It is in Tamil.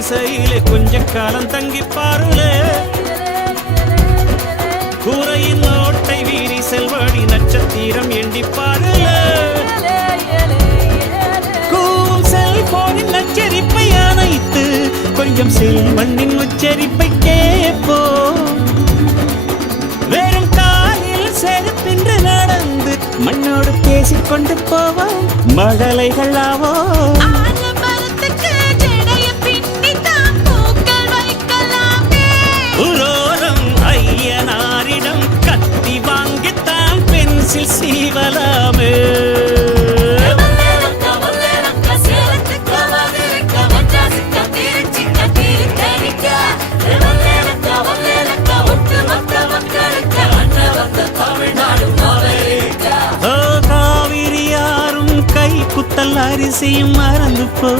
குடிசையிலே கொஞ்ச காலம் தங்கி பாருலே கூரையின் ஓட்டை வீரி செல்வாடி நட்சத்திரம் எண்டி பாருலே கூவும் செல்போனின் நச்சரிப்பை அணைத்து கொஞ்சம் செல்வண்ணின் உச்சரிப்பை கேட்போ வெறும் காலில் செருப்பின்று நடந்து மண்ணோடு பேசிக்கொண்டு போவோம் மழலைகள் ஆவோ உரோரம் ஐயனாரிடம் கத்தி வாங்கித்தான் பென்சில் சீவலாமே காவிரி யாரும் கை குத்தல் அரிசியும் மறந்து போ